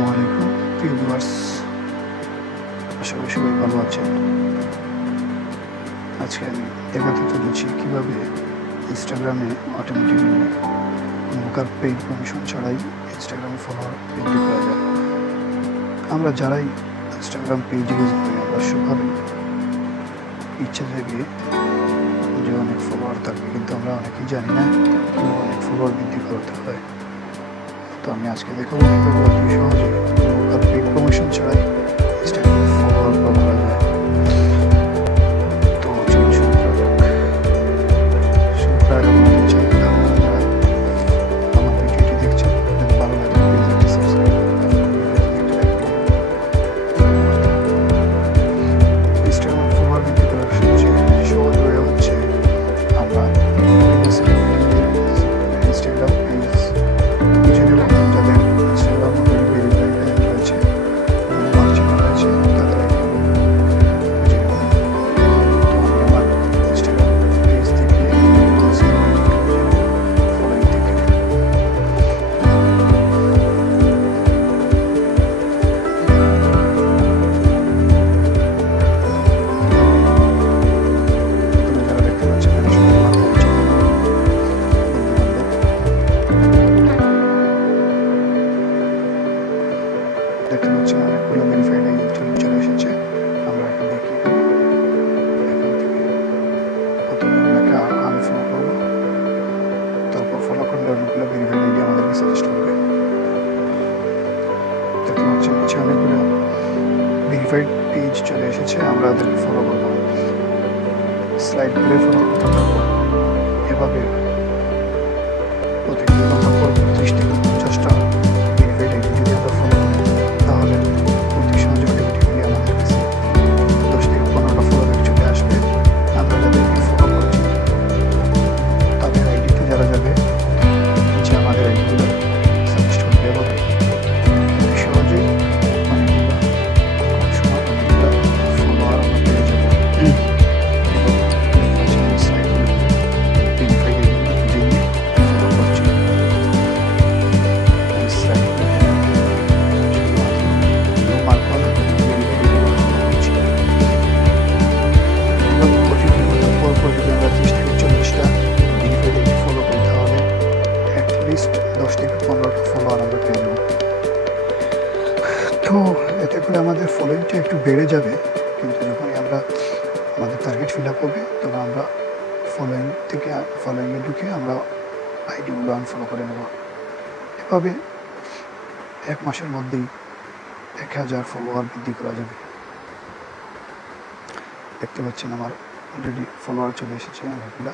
আসসালামু আলাইকুম প্রিয় ভিউয়ার্স, আশা করি সবাই ভালো আছেন। আজকে আমি দেখাতে চলেছি কীভাবে ইনস্টাগ্রামে অটোমেটিক্যালি কোনো প্রকার পেইড প্রমোশন ছাড়াই ইনস্টাগ্রামে ফলোয়ার বৃদ্ধি করা যায়। আমরা যারাই ইনস্টাগ্রাম পেজ ইউজ করি, আমরা সবারই ইচ্ছা জাগে যে অনেক ফলোয়ার থাকবে, কিন্তু আমরা অনেকেই জানি না কীভাবে অনেক ফলোয়ার বৃদ্ধি করতে হয়। তো আমি আজকে দেখাবো কীভাবে অতি সহজে কোনো প্রকার পেইড প্রমোশন ছাড়াই ইনস্টাগ্রামে ফলোয়ার গ্রো করা যায়। তো চলুন শুরু করা যাক। শুরু করার আগে বলতে চাই, আপনারা যারা আমার ভিডিওটি দেখছেন, যদি ভালো লাগে প্লিজ একটি সাবস্ক্রাইব ইনস্টাগ্রামে ফলোয়ার বৃদ্ধি করার সবচেয়ে সহজ ওয়ে হচ্ছে আমরা ইনস্টাগ্রাম পেজ বুঝে নেব, যাদের ইনস্টাগ্রাম ভেরিফাইড রয়েছে, আমার চ্যানেল রয়েছে, তাদের আইডি বুঝে নেব। তো আমি আমার ইনস্টাগ্রাম পেজ থেকে ফলোইং থেকে যারা দেখতে পাচ্ছেন এরা সবাই আমার পরিচিত বন্ধু-বান্ধব। দেখতে পাচ্ছেন অনেকগুলো ভেরিফাইড আইডি চলে এসেছে। আমরা এখন দেখি এখান থেকে প্রথমে একটা আনফলো করবো, তারপর ফলো করলে অনেকগুলো ভেরিফাইড আইডি আমাদেরকে সাজেস্ট করবে। দেখতে পাচ্ছেন নিচে অনেকগুলো ভেরিফাইড পেজ চলে এসেছে, আমরা ওদেরকে ফলো করবো, স্লাইড করে ফলো করতে থাকবো। এভাবে প্রতিদিন আমরা পরপর 30 থেকে 50টা ভেরিফাইড আইডি যদি আমরা ফলো করি, তাহলে অতি সহজে অটোমেটিক্যালি আমাদের কাছে 10 থেকে 15টা ফলোয়ার চলে আসবে। আমরা যাদেরকে ফলো করছি তাদের আইডিতে যারা যাবে, নিচে আমাদের আইডিগুলো সাজেস্ট করবে। এভাবে অতি সহজেই অনেকগুলো কম সময় অনেকগুলো ফলোয়ার আমরা পেয়ে যাবো। এবং সাইটগুলো ভেরিফাইড আইডিগুলো খুঁজে নিয়ে ফলো করছি। সাইটগুলো শুধুমাত্র মারফত ভেরিফাইড আইডিগুলো ফলো করছি। এভাবে প্রতিনিয়ত পরপর যদি আমরা 30 থেকে 40টা ভেরিফাইড আইডি ফলো করি, তাহলে অ্যাটলিস্ট 10 থেকে 15টা ফলোয়ার আমরা পেয়ে যাবো। তো এতে করে আমাদের ফলোইংটা একটু বেড়ে যাবে, কিন্তু যখনই আমরা আমাদের টার্গেট ফিল আপ হবে, তখন আমরা ফলোইংয়ে ঢুকে আমরা আইডিগুলো আনফলো করে নেব। এভাবে 1 মাসের মধ্যেই 1000 ফলোয়ার বৃদ্ধি করা যাবে। দেখতে পাচ্ছেন আমার অলরেডি ফলোয়ার চলে এসেছে অনেকগুলা।